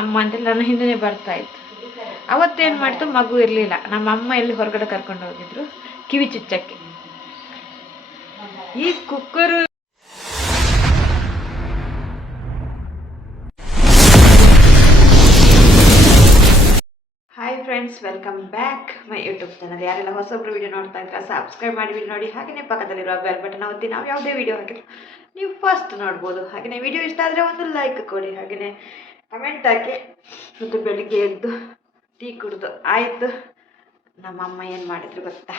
ಅಮ್ಮ ಅಂತೇಳಿ ನನ್ನ ಹಿಂದೆ ಬರ್ತಾ ಇತ್ತು. ಅವತ್ತೇನು ಮಾಡ್ತು? ಮಗು ಇರಲಿಲ್ಲ. ನಮ್ಮ ಅಮ್ಮ ಎಲ್ಲಿ ಹೊರಗಡೆ ಕರ್ಕೊಂಡು ಹೋಗಿದ್ರು? ಕಿವಿ ಚುಚ್ಚಕ್ಕೆ. ಈ cooker hi friends welcome back my YouTube channel ಯಾರೆಲ್ಲ ಹೊಸೊಬ್ರು ವಿಡಿಯೋ ನೋಡ್ತಾ ಇದ್ರೆ ಸಬ್ಸ್ಕ್ರೈಬ್ ಮಾಡಿ ನೋಡಿ. ಹಾಗೆಯೇ ಪಕ್ಕದಲ್ಲಿರುವ ಬೆಲ್ ಬಟನ್ ಒತ್ತಿ. ನಾವು ಯಾವುದೇ ವಿಡಿಯೋ ಹಾಕಿದ್ರು ನೀವು ಫಸ್ಟ್ ನೋಡ್ಬೋದು. ಹಾಗೆಯೇ ವಿಡಿಯೋ ಇಷ್ಟ ಆದರೆ ಒಂದು ಲೈಕ್ ಕೊಡಿ. ಹಾಗೆಯೇ ಕಮೆಂಟ್ ಹಾಕಿ ಮತ್ತು ಬೆಳಿಗ್ಗೆ ಎದ್ದು ಟೀ ಕುಡಿದು ಆಯಿತು. ನಮ್ಮ ಅಮ್ಮ ಏನು ಮಾಡಿದ್ರು ಗೊತ್ತಾ?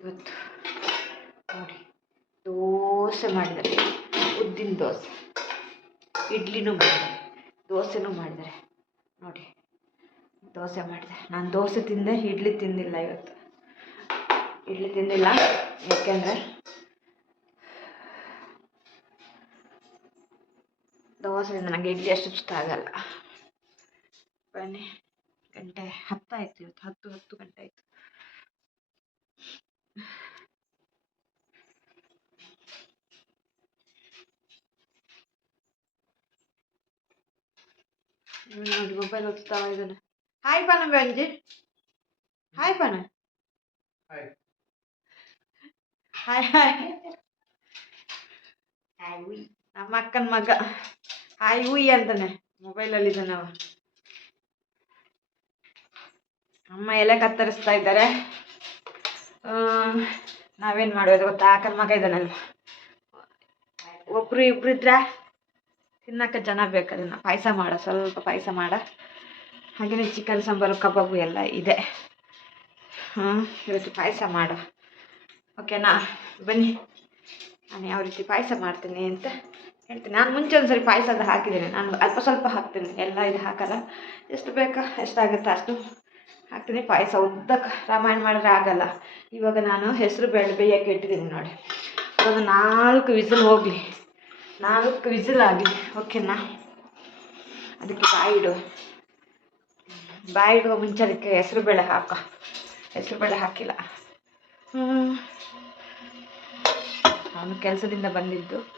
ಇವತ್ತು ನೋಡಿ, ದೋಸೆ ಮಾಡಿದ್ದಾರೆ. ಉದ್ದಿನ ದೋಸೆ. ಇಡ್ಲಿನೂ ಮಾಡಿದ್ದಾರೆ. ದೋಸೆನೂ ಮಾಡಿದ್ದಾರೆ. ನೋಡಿ, ದೋಸೆ ಮಾಡಿದೆ. ನಾನು ದೋಸೆ ತಿಂದೆ, ಇಡ್ಲಿ ತಿಂದಿಲ್ಲ ಇವತ್ತು. ಇಡ್ಲಿ ತಿಂದಿಲ್ಲ. ಯಾಕೆಂದರೆ ದೋಸೆಯಿಂದ ನನಗೆ ಇಡ್ಲಿ ಅಷ್ಟು ಇಷ್ಟ ಆಗಲ್ಲ. ಬನ್ನಿ ಗಂಟೆ ಹತ್ತಾಯ್ತು ಇವತ್ತು ಹತ್ತು ಹತ್ತು ಗಂಟೆ ಆಯಿತು. ನೋಡಿ ಮೊಬೈಲ್ ಓದ್ತಾವ ಇದನ್ನು. ಹಾಯ್ ಪಾನ ಬೆಂಜಿ ಹಾಯ್ ಪಾನ ಹಾಯ್. ಹಾಯ್ ಹಾಯ್ ನಮ್ಮ ಅಕ್ಕನ ಮಗ. ಹಾಯ್, ಹೂಯಿ ಅಂತಾನೆ ಮೊಬೈಲಲ್ಲಿ ಇದ್ದಾನವ ಅಮ್ಮ ಎಲೆ ಕತ್ತರಿಸ್ತಾ ಇದ್ದಾರೆ. ನಾವೇನು ಮಾಡೋದು ಗೊತ್ತಾ? ಅಕ್ಕನ ಮಗ ಇದ್ದಾನಲ್ವ? ಒಬ್ರು ಇಬ್ರು ಇದ್ರೆ ತಿನ್ನಕ್ಕೆ ಜನ ಬೇಕು ಅದನ್ನ. ಪಾಯಸ ಮಾಡ, ಸ್ವಲ್ಪ ಪಾಯಸ ಮಾಡ. ಹಾಗೆಯೇ ಚಿಕನ್, ಸಾಂಬಾರು, ಕಬಾಬು ಎಲ್ಲ ಇದೆ. ಹಾಂ ಇವತ್ತು ಪಾಯಸ ಮಾಡು. ಓಕೆನಾ? ಬನ್ನಿ. ನಾನು ಯಾವ ರೀತಿ ಪಾಯಸ ಮಾಡ್ತೀನಿ ಅಂತ ಹೇಳ್ತೀನಿ. ನಾನು ಮುಂಚೆ ಒಂದು ಸರಿ ಪಾಯಸದ ಹಾಕಿದ್ದೀನಿ. ನಾನು ಅಲ್ಪ ಸ್ವಲ್ಪ ಹಾಕ್ತೀನಿ. ಎಲ್ಲ ಇದು ಹಾಕಲ್ಲ. ಎಷ್ಟು ಬೇಕಾ ಎಷ್ಟಾಗುತ್ತೆ ಅಷ್ಟು ಹಾಕ್ತೀನಿ. ಪಾಯಸ ಉದ್ದಕ್ಕೆ ರಾಮಾಯಣ ಮಾಡಿದ್ರೆ ಆಗಲ್ಲ. ಇವಾಗ ನಾನು ಹೆಸರು ಬೇಳೆ ಬೇಯಕ್ಕೆ ಇಟ್ಟಿದ್ದೀನಿ ನೋಡಿ. ಅದೊಂದು ನಾಲ್ಕು ವಿಸಿಲ್ ಹೋಗಲಿ. ನಾಲ್ಕು ವಿಸಿಲ್ ಆಗಲಿ ಓಕೆನಾ ಅದಕ್ಕೆ ಬಾಯಿಡು ಬಾಯಿಡುವ ಮುಂಚೆ ಅದಕ್ಕೆ ಹೆಸರು ಬೇಳೆ ಹಾಕ. ಹೆಸರು ಬೇಳೆ ಹಾಕಿಲ್ಲ. ಅವನು ಕೆಲಸದಿಂದ ಬಂದಿದ್ದು.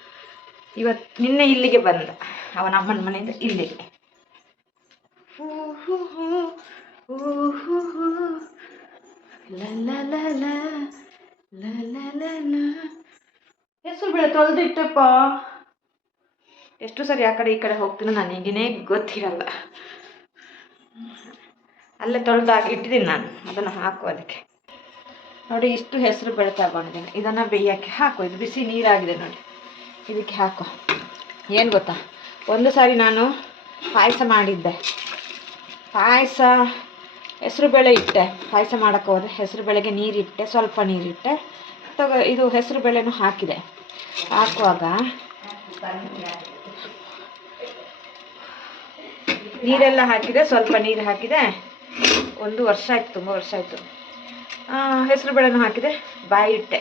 ಇವತ್ತು ನಿನ್ನೆ ಇಲ್ಲಿಗೆ ಬಂದ. ಅವನ ಅಮ್ಮನ ಮನೆಯಿಂದ ಇಲ್ಲಿಗೆ. ಹೆಸರು ಬೇಳೆ ತೊಳೆದಿಟ್ಟಪ್ಪ. ಎಷ್ಟು ಸರಿ ಆ ಕಡೆ ಈ ಕಡೆ ಹೋಗ್ತೀನೋ ನನಗೇನೆ ಗೊತ್ತಿರಲ್ಲ. ಅಲ್ಲೇ ತೊಳೆದಾಗಿ ಇಟ್ಟಿದ್ದೀನಿ ನಾನು. ಅದನ್ನು ಹಾಕು ಅದಕ್ಕೆ. ನೋಡಿ ಇಷ್ಟು ಹೆಸರು ಬೇಳೆ ತಗೊಂಡಿದ್ದೀನಿ ಇದನ್ನು ಬೇಯೋಕ್ಕೆ ಹಾಕು. ಇದು ಬಿಸಿ ನೀರಾಗಿದೆ ನೋಡಿ. ಇದಕ್ಕೆ ಹಾಕು. ಏನು ಗೊತ್ತಾ? ಒಂದು ಸಾರಿ ನಾನು ಪಾಯಸ ಮಾಡಿದ್ದೆ. ಪಾಯಸ ಹೆಸರು ಬೇಳೆ ಇಟ್ಟೆ. ಪಾಯಸ ಮಾಡೋಕ್ಕೆ ಹೋದೆ. ಹೆಸರು ಬೇಳೆಗೆ ನೀರಿಟ್ಟೆ. ಸ್ವಲ್ಪ ನೀರಿಟ್ಟೆ. ತಗೋ ಇದು ಹೆಸರು ಬೇಳೆನೂ ಹಾಕಿದೆ. ಹಾಕುವಾಗ ನೀರೆಲ್ಲ ಹಾಕಿದೆ. ಸ್ವಲ್ಪ ನೀರು ಹಾಕಿದೆ. ಒಂದು ವರ್ಷ ಆಯ್ತು, ತುಂಬ ವರ್ಷ ಆಯಿತು. ಹೆಸರು ಬೇಳೆನೂ ಹಾಕಿದೆ. ಬಾಯಿ ಇಟ್ಟೆ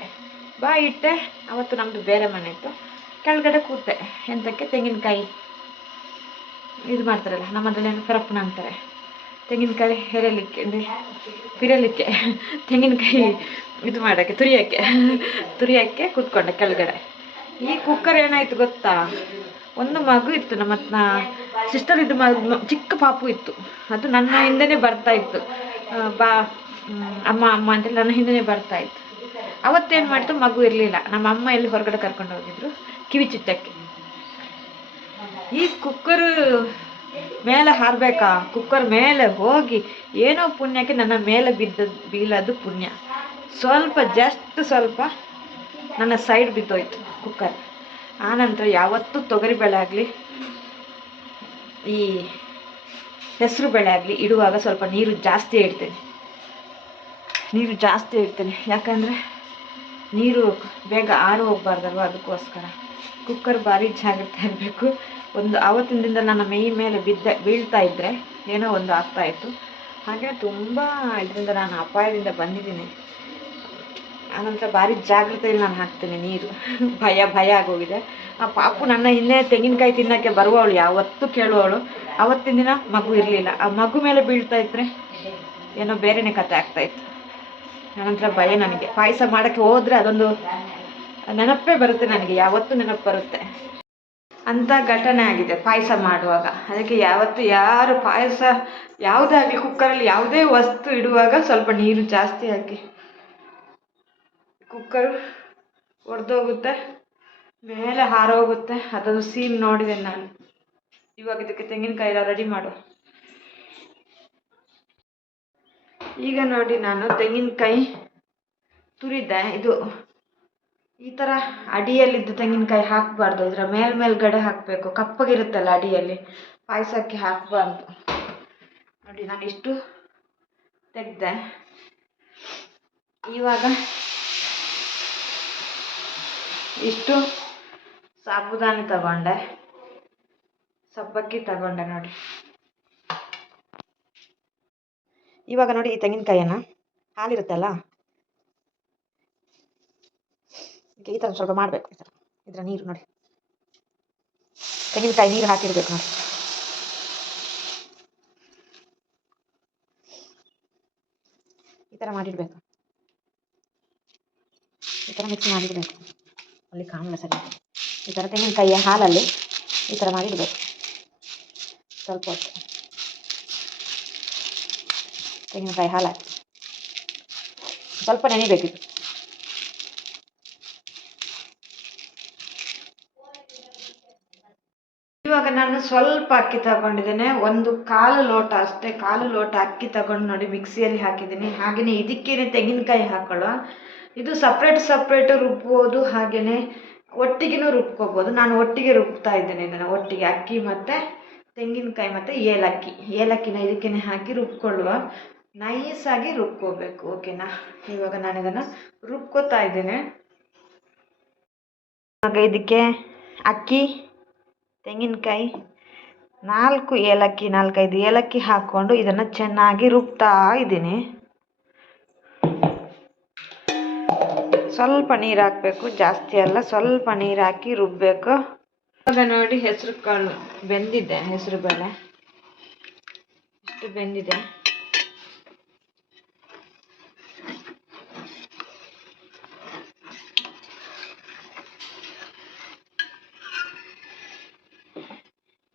ಬಾಯಿ ಇಟ್ಟೆ ಅವತ್ತು ನಮ್ಮದು ಬೇರೆ ಮನೆ ಇತ್ತು. ಕೆಳಗಡೆ ಕೂತೆ ಎಂತಕ್ಕೆ? ತೆಂಗಿನಕಾಯಿ. ಇದು ಮಾಡ್ತಾರಲ್ಲ ನಮ್ಮದ್ರಲ್ಲಿ ಏನು ಪರಪ್ಪನ ಅಂತಾರೆ. ತೆಂಗಿನಕಾಯಿ ಹೆರಲಿಕ್ಕೆ ಅಂದರೆ ಪಿರಲಿಕ್ಕೆ ತೆಂಗಿನಕಾಯಿ ಇದು ಮಾಡೋಕ್ಕೆ, ತುರಿಯೋಕ್ಕೆ. ತುರಿಯೋಕ್ಕೆ ಕೂತ್ಕೊಂಡೆ ಕೆಳಗಡೆ. ಈ ಕುಕ್ಕರ್ ಏನಾಯ್ತು ಗೊತ್ತಾ? ಒಂದು ಮಗು ಇತ್ತು, ನಮ್ಮ ಸಿಸ್ಟರ್ ಇದು ಮಗು, ಚಿಕ್ಕ ಪಾಪು ಇತ್ತು. ಅದು ನನ್ನ ಹಿಂದೆನೇ ಬರ್ತಾ ಇತ್ತು. ಬಾ. ಅಮ್ಮ ಅಮ್ಮ ಅಂತ ನನ್ನ ಹಿಂದೆ ಬರ್ತಾ ಇತ್ತು. ಅವತ್ತೇನು ಮಾಡ್ತು? ಮಗು ಇರಲಿಲ್ಲ. ನಮ್ಮ ಅಮ್ಮ ಎಲ್ಲಿ ಹೊರಗಡೆ ಕರ್ಕೊಂಡು ಹೋಗಿದ್ರು? ಕಿವಿ ಈ ಕುಕ್ಕರ್ ಮೇಲೆ ಹಾರಬೇಕಾ? ಕುಕ್ಕರ್ ಮೇಲೆ ಹೋಗಿ ಏನೋ ಪುಣ್ಯಕ್ಕೆ ನನ್ನ ಮೇಲೆ ಬಿದ್ದದ್ದು ಬೀಳೋದು ಪುಣ್ಯ. ಸ್ವಲ್ಪ, ಜಸ್ಟ್ ಸ್ವಲ್ಪ ನನ್ನ ಸೈಡ್ ಬಿದ್ದೋಯ್ತು ಕುಕ್ಕರ್. ಆನಂತರ ಯಾವತ್ತೂ ತೊಗರಿಬೇಳೆ ಆಗಲಿ, ಈ ಹೆಸರು ಬೇಳೆ ಆಗಲಿ, ಇಡುವಾಗ ಸ್ವಲ್ಪ ನೀರು ಜಾಸ್ತಿ ಇಡ್ತೇನೆ ನೀರು ಜಾಸ್ತಿ ಇಡ್ತೇನೆ ಯಾಕಂದರೆ ನೀರು ಬೇಗ ಆರು ಹೋಗ್ಬಾರ್ದಲ್ವ ಅದಕ್ಕೋಸ್ಕರ. ಕುಕ್ಕರ್ ಭಾರಿ ಜಾಗ್ರತೆ ಇರಬೇಕು ಒಂದು ಆವತ್ತಿನ ದಿನ ನನ್ನ ಮೈ ಮೇಲೆ ಬಿದ್ದ, ಬೀಳ್ತಾ ಇದ್ದರೆ ಏನೋ ಒಂದು ಆಗ್ತಾ ಇತ್ತು. ಹಾಗೆ ತುಂಬ ಇದರಿಂದ ನಾನು ಅಪಾಯದಿಂದ ಬಂದಿದ್ದೀನಿ. ಆನಂತರ ಭಾರಿ ಜಾಗ್ರತೆಯಲ್ಲಿ ನಾನು ಹಾಕ್ತೀನಿ ನೀರು. ಭಯ ಭಯ ಆಗೋಗಿದೆ. ಆ ಪಾಪು ನನ್ನ ಹಿಂದೆ ತೆಂಗಿನಕಾಯಿ ತಿನ್ನೋಕ್ಕೆ ಬರುವವಳು, ಯಾವತ್ತೂ ಕೇಳುವವಳು. ಆವತ್ತಿನ ದಿನ ಮಗು ಇರಲಿಲ್ಲ. ಆ ಮಗು ಮೇಲೆ ಬೀಳ್ತಾ ಇದ್ರೆ ಏನೋ ಬೇರೆನೇ ಕತೆ ಆಗ್ತಾ ಆನಂತರ ಭಯ ನನಗೆ. ಪಾಯಸ ಮಾಡೋಕ್ಕೆ ಹೋದರೆ ಅದೊಂದು ನೆನಪೇ ಬರುತ್ತೆ ನನಗೆ, ಯಾವತ್ತೂ ನೆನಪು ಬರುತ್ತೆ. ಅಂಥ ಘಟನೆ ಆಗಿದೆ ಪಾಯಸ ಮಾಡುವಾಗ. ಅದಕ್ಕೆ ಯಾವತ್ತು ಯಾರು ಪಾಯಸ ಯಾವುದೇ ಆಗಲಿ, ಕುಕ್ಕರಲ್ಲಿ ಯಾವುದೇ ವಸ್ತು ಇಡುವಾಗ ಸ್ವಲ್ಪ ನೀರು ಜಾಸ್ತಿ ಹಾಕಿ. ಕುಕ್ಕರು ಒಡೆದೋಗುತ್ತೆ, ಮೇಲೆ ಹಾರೋಗುತ್ತೆ. ಅದೊಂದು ಸೀನ್ ನೋಡಿದೆ ನಾನು. ಇವಾಗ ಇದಕ್ಕೆ ತೆಂಗಿನಕಾಯಿ ಎಲ್ಲ ರೆಡಿ ಮಾಡು. ಈಗ ನೋಡಿ ನಾನು ತೆಂಗಿನಕಾಯಿ ತುರಿದೆ. ಇದು ಈ ಥರ ಅಡಿಯಲ್ಲಿದ್ದು ತೆಂಗಿನಕಾಯಿ ಹಾಕಬಾರ್ದು. ಇದರ ಮೇಲ್ ಮೇಲ್ಗಡೆ ಹಾಕಬೇಕು. ಕಪ್ಪಗಿರುತ್ತಲ್ಲ ಅಡಿಯಲ್ಲಿ. ಪಾಯಸಕ್ಕೆ ಹಾಕಬಾರ್ದು. ನೋಡಿ, ನಾನು ಇಷ್ಟು ತೆಗೆದೆ. ಇವಾಗ ಇಷ್ಟು ಸಾಬುದಾನಿ ತಗೊಂಡೆ. ಸಬ್ಬಕ್ಕಿ ತಗೊಂಡೆ ನೋಡಿ. ಇವಾಗ ನೋಡಿ ಈ ತೆಂಗಿನಕಾಯಿಯನ್ನು ಹಾಲಿರುತ್ತಲ್ಲ? ಈ ಥರ ಸ್ವಲ್ಪ ಮಾಡಬೇಕು ಈ ಥರ. ಇದರ ನೀರು ನೋಡಿ. ತೆಂಗಿನಕಾಯಿ ನೀರು ಹಾಕಿರ್ಬೇಕು ನೋಡಿ. ಈ ಥರ ಮಾಡಿಡಬೇಕು. ಈ ಥರ ಮಿಕ್ಸ್ ಮಾಡಿಡಬೇಕು. ಅಲ್ಲಿ ಕಾಣಲ್ಲ ಸರಿ. ಈ ಥರ ತೆಂಗಿನಕಾಯಿಯ ಹಾಲಲ್ಲಿ ಈ ಥರ ಮಾಡಿಡಬೇಕು. ಸ್ವಲ್ಪ ಹೊತ್ತು. ತೆಂಗಿನಕಾಯಿ ಹಾಲು ಹಾಕಿ. ಸ್ವಲ್ಪ ನೆನಿಬೇಕಿತ್ತು. ಇವಾಗ ನಾನು ಸ್ವಲ್ಪ ಅಕ್ಕಿ ತಗೊಂಡಿದ್ದೇನೆ. ಒಂದು ಕಾಲು ಲೋಟ ಅಷ್ಟೇ, ಕಾಲು ಲೋಟ ಅಕ್ಕಿ ತಗೊಂಡು ನೋಡಿ ಮಿಕ್ಸಿಯಲ್ಲಿ ಹಾಕಿದ್ದೀನಿ. ಹಾಗೆಯೇ ಇದಕ್ಕೇನೆ ತೆಂಗಿನಕಾಯಿ ಹಾಕೊಳ್ಳೋ. ಇದು ಸಪ್ರೇಟ್ ಸಪ್ರೇಟ್ ರುಬ್ಬೋದು ಹಾಗೆಯೇ ಒಟ್ಟಿಗೆನೂ ರುಬ್ಕೋಬೋದು. ನಾನು ಒಟ್ಟಿಗೆ ರುಬ್ತಾ ಇದ್ದೇನೆ ಇದನ್ನು. ಒಟ್ಟಿಗೆ ಅಕ್ಕಿ ಮತ್ತು ತೆಂಗಿನಕಾಯಿ ಮತ್ತು ಏಲಕ್ಕಿ. ಏಲಕ್ಕಿನ ಇದಕ್ಕೇನೆ ಹಾಕಿ ರುಬ್ಕೊಳ್ಳುವ. ನೈಸಾಗಿ ರುಬ್ಕೋಬೇಕು ಓಕೆನಾ ಇವಾಗ ನಾನು ಇದನ್ನು ರುಬ್ಕೋತಾ ಇದ್ದೇನೆ. ಇವಾಗ ಇದಕ್ಕೆ ಅಕ್ಕಿ, ತೆಂಗಿನಕಾಯಿ, ನಾಲ್ಕು ಏಲಕ್ಕಿ, ನಾಲ್ಕೈದು ಏಲಕ್ಕಿ ಹಾಕ್ಕೊಂಡು ಇದನ್ನು ಚೆನ್ನಾಗಿ ರುಬ್ತಾ ಇದ್ದೀನಿ. ಸ್ವಲ್ಪ ನೀರು ಹಾಕಬೇಕು, ಜಾಸ್ತಿ ಅಲ್ಲ, ಸ್ವಲ್ಪ ನೀರು ಹಾಕಿ ರುಬ್ಬಬೇಕು ಇವಾಗ ನೋಡಿ ಹೆಸರು ಕಾಳು ಬೆಂದಿದೆ, ಹೆಸರು ಬೇಳೆ ಬೆಂದಿದೆ?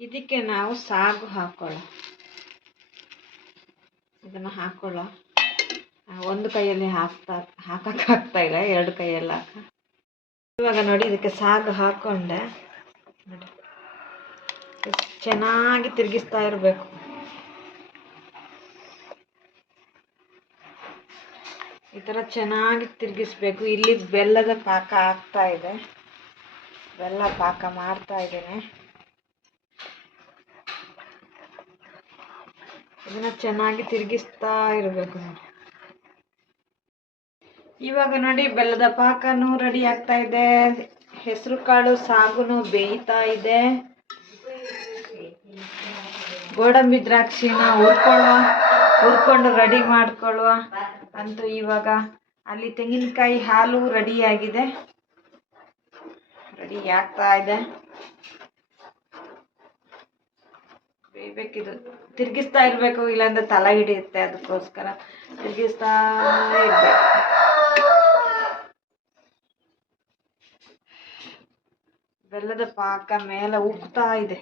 ಇದಕ್ಕೆ ನಾವು ಸಾಗು ಹಾಕೊಳ್ಳೋ ಇದನ್ನು ಹಾಕೊಳ್ಳೋ. ಒಂದು ಕೈಯಲ್ಲಿ ಹಾಕ್ತಾ ಹಾಕೋಕ್ಕಾಗ್ತಾ ಇಲ್ಲ, ಎರಡು ಕೈಯಲ್ಲಿ ಹಾಕ. ಇವಾಗ ನೋಡಿ ಇದಕ್ಕೆ ಸಾಗು ಹಾಕೊಂಡೆ. ನೋಡಿ. ಚೆನ್ನಾಗಿ ತಿರುಗಿಸ್ತಾ ಇರಬೇಕು. ಈ ಥರ ಚೆನ್ನಾಗಿ ತಿರುಗಿಸ್ಬೇಕು. ಇಲ್ಲಿ ಬೆಲ್ಲದ ಪಾಕ ಆಗ್ತಾ ಇದೆ. ಬೆಲ್ಲ ಪಾಕ ಮಾಡ್ತಾ ಇದ್ದೇನೆ. ಇದನ್ನ ಚೆನ್ನಾಗಿ ತಿರುಗಿಸ್ತಾ ಇರಬೇಕು ನೋಡಿ. ಇವಾಗ ನೋಡಿ ಬೆಲ್ಲದ ಪಾಕನು ರೆಡಿ ಆಗ್ತಾ ಇದೆ. ಹೆಸರು ಕಾಳು ಸಾಗುನು ಬೇಯ್ತಾ ಇದೆ. ಗೋಡಂಬಿ ದ್ರಾಕ್ಷಿನ ಹುರ್ಕೊಳ್ಳುವ ಹುರ್ಕೊಂಡು ರೆಡಿ ಮಾಡ್ಕೊಳ್ಳುವ ಅಂತೂ ಇವಾಗ ಅಲ್ಲಿ ತೆಂಗಿನಕಾಯಿ ಹಾಲು ರೆಡಿ ಆಗಿದೆ. ರೆಡಿ ಆಗ್ತಾ ಇದೆ. ಬೇಯ್ಬೇಕಿದು. ತಿರ್ಗಿಸ್ತಾ ಇರಬೇಕು, ಇಲ್ಲಾಂದ್ರೆ ತಲೆ ಹಿಡಿಯುತ್ತೆ ಅದಕ್ಕೋಸ್ಕರ. ತಿರುಗಿಸ್ತಾ ಇರಬೇಕು. ಬೆಲ್ಲದ ಪಾಕ ಮೇಲೆ ಉಕ್ತಾ ಇದೆ.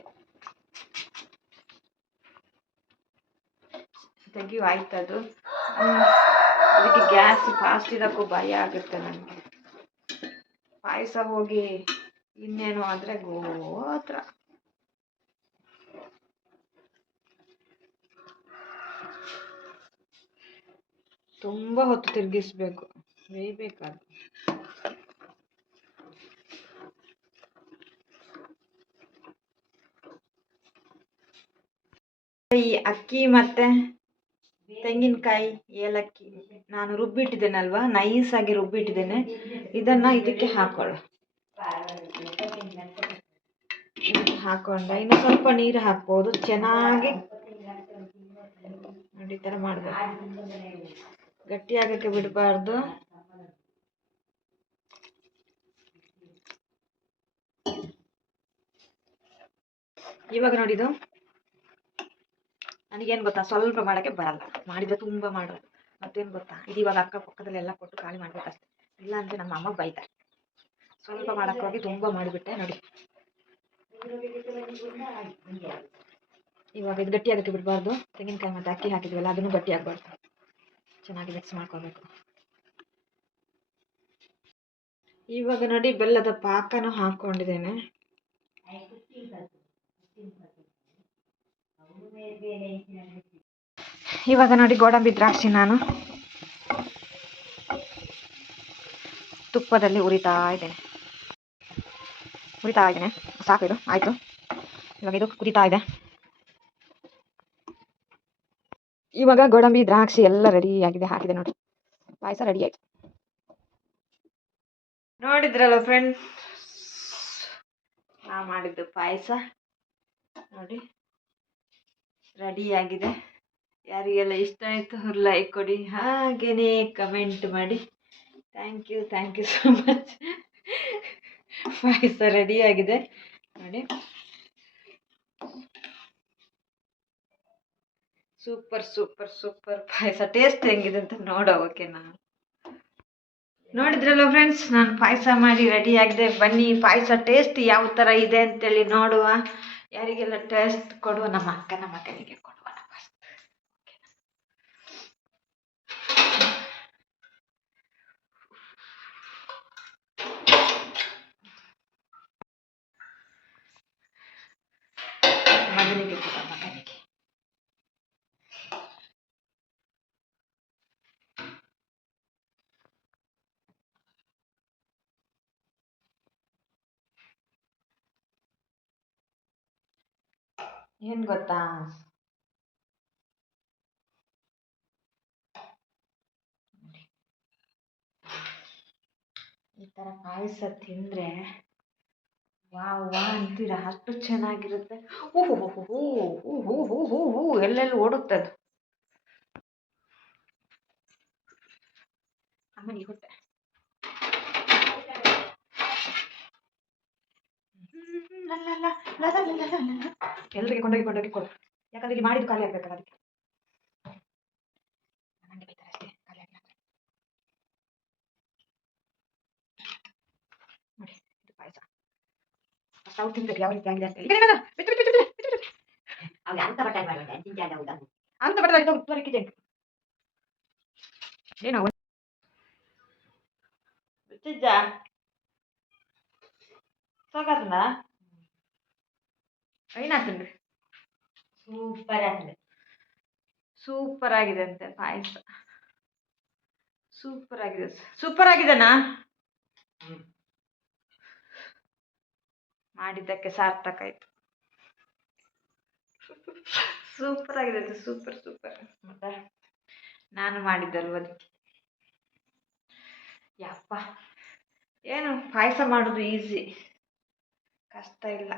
ತೆಗಿಯು ಆಯ್ತದು. ಅದಕ್ಕೆ ಗ್ಯಾಸ್ ಫಾಸ್ಟ್ ಇರೋಕ್ಕೂ ಭಯ ಆಗುತ್ತೆ ನನಗೆ. ಪಾಯಸ ಹೋಗಿ ಇನ್ನೇನು ಆದರೆ ಗೋತ್ರ. ತುಂಬ ಹೊತ್ತು ತಿರುಗಿಸ್ಬೇಕು. ಬೇಯಬೇಕಾದ್ರೆ. ಈ ಅಕ್ಕಿ ಮತ್ತೆ ತೆಂಗಿನಕಾಯಿ, ಏಲಕ್ಕಿ ನಾನು ರುಬ್ಬಿಟ್ಟಿದ್ದೇನಲ್ವ? ನೈಸ್ ಆಗಿ ರುಬ್ಬಿಟ್ಟಿದ್ದೇನೆ. ಇದನ್ನ ಇದಕ್ಕೆ ಹಾಕೊಳ್ಳ ಹಾಕೊಂಡ. ಇನ್ನು ಸ್ವಲ್ಪ ನೀರು ಹಾಕ್ಬೋದು. ಚೆನ್ನಾಗಿ ನೋಡಿ ಈ ಮಾಡಬೇಕು. ಗಟ್ಟಿ ಆಗಕ್ಕೆ ಬಿಡಬಾರ್ದು. ಇವಾಗ ನೋಡಿದು ನನಗೇನು ಗೊತ್ತಾ? ಸ್ವಲ್ಪ ಮಾಡೋಕ್ಕೆ ಬರಲ್ಲ. ಮಾಡಿದ್ರೆ ತುಂಬ ಮಾಡೋದು ಮತ್ತೇನು ಗೊತ್ತಾ? ಇದು ಇವಾಗ ಅಕ್ಕಪಕ್ಕದಲ್ಲೆಲ್ಲ ಕೊಟ್ಟು ಖಾಲಿ ಮಾಡ್ಬೇಕಷ್ಟೆ ಇಲ್ಲ ಅಂದರೆ ನಮ್ಮ ಅಮ್ಮ ಬೈತಾರೆ. ಸ್ವಲ್ಪ ಮಾಡಕ್ಕೆ ಹೋಗಿ ತುಂಬ ಮಾಡಿಬಿಟ್ಟೆ ನೋಡಿ. ಇವಾಗ ಇದು ಗಟ್ಟಿಯಾಗಕ್ಕೆ ಬಿಡಬಾರ್ದು. ತೆಂಗಿನಕಾಯಿ ಮತ್ತು ಅಕ್ಕಿ ಹಾಕಿದ್ವಲ್ಲ, ಅದನ್ನು ಗಟ್ಟಿ ಆಗಬಾರ್ದು ಚೆನ್ನಾಗಿ ಮಿಕ್ಸ್ ಮಾಡ್ಕೋಬೇಕು ಇವಾಗ ನೋಡಿ ಬೆಲ್ಲದ ಪಾಕನೂ ಹಾಕೊಂಡಿದ್ದೇನೆ ಇವಾಗ ನೋಡಿ ಗೋಡಂಬಿ ದ್ರಾಕ್ಷಿ ನಾನು. ತುಪ್ಪದಲ್ಲಿ ಉರಿತಾ ಇದ್ದೇನೆ. ಉರಿತಾ ಇದ್ದೇನೆ. ಸಾಕು ಇದು. ಆಯಿತು. ಇವಾಗ ಇದು ಕುದಿತಾ ಇದೆ. ಇವಾಗ ಗೋಡಂಬಿ, ದ್ರಾಕ್ಷಿ ಎಲ್ಲ ರೆಡಿ ಆಗಿದೆ, ಹಾಕಿದೆ ನೋಡಿ. ಪಾಯಸ ರೆಡಿ ಆಯ್ತು. ನೋಡಿದ್ರಲ್ಲ ಫ್ರೆಂಡ್ ನಾ ಮಾಡಿದ್ದು ಪಾಯಸ. ನೋಡಿ. ರೆಡಿ ಆಗಿದೆ. ಯಾರಿಗೆಲ್ಲ ಇಷ್ಟ ಆಯಿತು ಲೈಕ್ ಕೊಡಿ. ಹಾಗೇನೇ ಕಮೆಂಟ್ ಮಾಡಿ. Thank you thank you so much payasa ready ಆಗಿದೆ. ನೋಡಿ. ಸೂಪರ್ ಸೂಪರ್ ಸೂಪರ್ ಪಾಯಸ. ಟೇಸ್ಟ್ ಹೆಂಗಿದೆ ಅಂತ ನೋಡೋ ಓಕೆ ನಾನು. ನೋಡಿದ್ರಲ್ಲ ಫ್ರೆಂಡ್ಸ್ ನಾನು ಪಾಯಸ ಮಾಡಿ ರೆಡಿ ಆಗಿದೆ. ಬನ್ನಿ, ಪಾಯಸ ಟೇಸ್ಟ್ ಯಾವ ಥರ ಇದೆ ಅಂತೇಳಿ ನೋಡುವ. ಯಾರಿಗೆಲ್ಲ ಟೇಸ್ಟ್ ಕೊಡುವ? ನಮ್ಮ ಅಕ್ಕನ ಮಗನಿಗೆ ಕೊಡುವ ಫಸ್ಟ್ ಮಗನಿಗೆ ಕೊಡುವ ಮಗನಿಗೆ ಏನ್ ಗೊತ್ತಾ? ಈ ಥರ ಪಾಯಸ ತಿಂದರೆ ವಾ ವಾ ಅಂತೀರ? ಅಷ್ಟು ಚೆನ್ನಾಗಿರುತ್ತೆ. ಹೂ ಹೂ ಹೂ ಹೂ ಹೂ ಹೂ ಹೋ ಹೋ ಎಲ್ಲೆಲ್ಲಿ ಓಡುತ್ತೆ ಆಮೇಲೆ ಅಮ್ಮನಿಗೆ ಎಲ್ರಿಗೆ ಕೊಂಡೋಗಿ ಕೊಂಡೋಗಿ ಕೊಡು ಯಾಕಂದ್ರೆ ಇಲ್ಲಿ ಮಾಡಿದ್ದು ಖಾಲಿ ಆಗ್ಬೇಕಲ್ಲ ಅದಕ್ಕೆ ಸೌತ್ ಇಂದ ಯಾವ ರೀತಿ ಆಗಿದೆ ಅಂತ ಬಿಟ್ಟು ಅಂತ ಬಟ್ಟಾಗಿ ಮಾಡೋಣ ಜಿಂಜಾಡ ಅಂತ ಬಟ್ಟಾಗಿ ಏನೋ ಜಿಂಜಾ ಸಾಕಾದ್ನಾ ಏನಾಗ್ತದೆ ಸೂಪರ್ ಆಗಿದೆ. ಸೂಪರ್ ಆಗಿದೆ ಅಂತೆ ಪಾಯಸ. ಸೂಪರ್ ಆಗಿದೆ. ಸೂಪರ್ ಆಗಿದೆನಾ. ಮಾಡಿದ್ದಕ್ಕೆ ಸಾರ್ಥಕ ಆಯ್ತು. ಸೂಪರ್ ಆಗಿದೆ ಸೂಪರ್ ಸೂಪರ್. ಮತ್ತೆ? ನಾನು ಮಾಡಿದ್ದಲ್ವ ಅದಕ್ಕೆ? ಯಪ್ಪ. ಏನು ಪಾಯಸ ಮಾಡೋದು ಈಸಿ ಕಷ್ಟ ಇಲ್ಲ.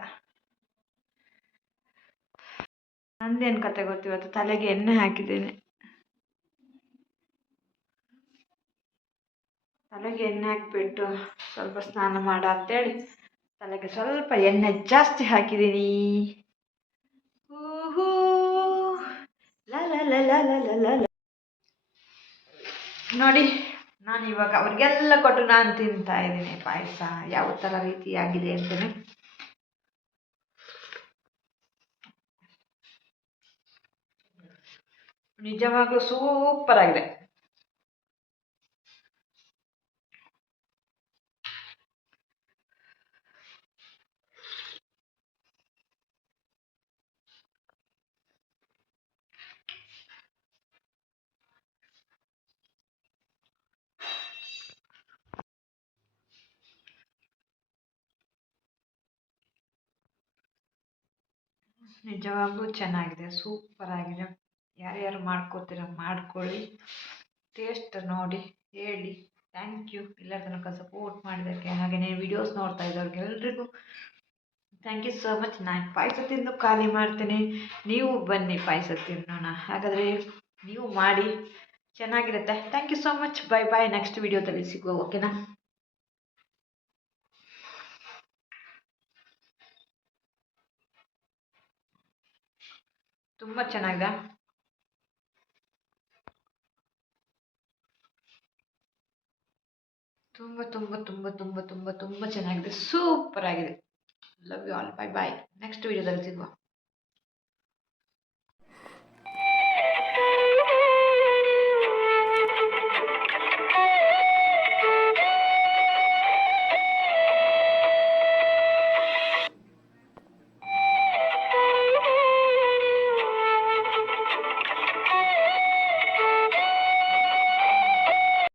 ನಂದೇನು ಕತೆ ಗೊತ್ತಿವತ್ತು ತಲೆಗೆ ಎಣ್ಣೆ ಹಾಕಿದ್ದೇನೆ. ತಲೆಗೆ ಎಣ್ಣೆ ಹಾಕಿಬಿಟ್ಟು ಸ್ವಲ್ಪ ಸ್ನಾನ ಮಾಡ ಅಂತೇಳಿ ತಲೆಗೆ ಸ್ವಲ್ಪ ಎಣ್ಣೆ ಜಾಸ್ತಿ ಹಾಕಿದ್ದೀನಿ. ಹೂಹೂ. ನೋಡಿ ನಾನು ಇವಾಗ ಅವ್ರಿಗೆಲ್ಲ ಕೊಟ್ಟು ನಾನು ತಿಂತಾ ಇದ್ದೀನಿ ಪಾಯಸ. ಯಾವ ಥರ ರೀತಿಯಾಗಿದೆ ಅಂತಲೇ ನಿಜವಾಗ್ಲೂ ಸೂಪರ್ ಆಗಿದೆ. ನಿಜವಾಗ್ಲೂ ಚೆನ್ನಾಗಿದೆ ಸೂಪರ್ ಆಗಿದೆ. ಯಾರ್ಯಾರು ಮಾಡ್ಕೋತೀರ ಮಾಡ್ಕೊಳ್ಳಿ. ಟೇಸ್ಟ್ ನೋಡಿ, ಹೇಳಿ. ಥ್ಯಾಂಕ್ ಯು ಎಲ್ಲರ ತನಕ ಸಪೋರ್ಟ್ ಮಾಡಿದಕ್ಕೆ ಹಾಗೆಯೇ ವಿಡಿಯೋಸ್ ನೋಡ್ತಾ ಇದ್ದವ್ರಿಗೆ ಎಲ್ರಿಗೂ ಥ್ಯಾಂಕ್ ಯು ಸೋ ಮಚ್ ನಾನು ಪಾಯಸ ತಿಂದು ಖಾಲಿ ಮಾಡ್ತೇನೆ. ನೀವು ಬನ್ನಿ ಪಾಯಸ ತಿನ್ನೋಣ ಹಾಗಾದರೆ ನೀವು ಮಾಡಿ, ಚೆನ್ನಾಗಿರುತ್ತೆ. Thank you so much bye bye next ವಿಡಿಯೋದಲ್ಲಿ ಸಿಗುವ ಓಕೆನಾ ತುಂಬ ಚೆನ್ನಾಗಿದೆ. ತುಂಬ ತುಂಬ ತುಂಬ ತುಂಬ ತುಂಬ ತುಂಬ ಚೆನ್ನಾಗಿದೆ. ಸೂಪರ್ ಆಗಿದೆ. Love you all bye bye next ವಿಡಿಯೋದಲ್ಲಿ ಸಿಗುವ.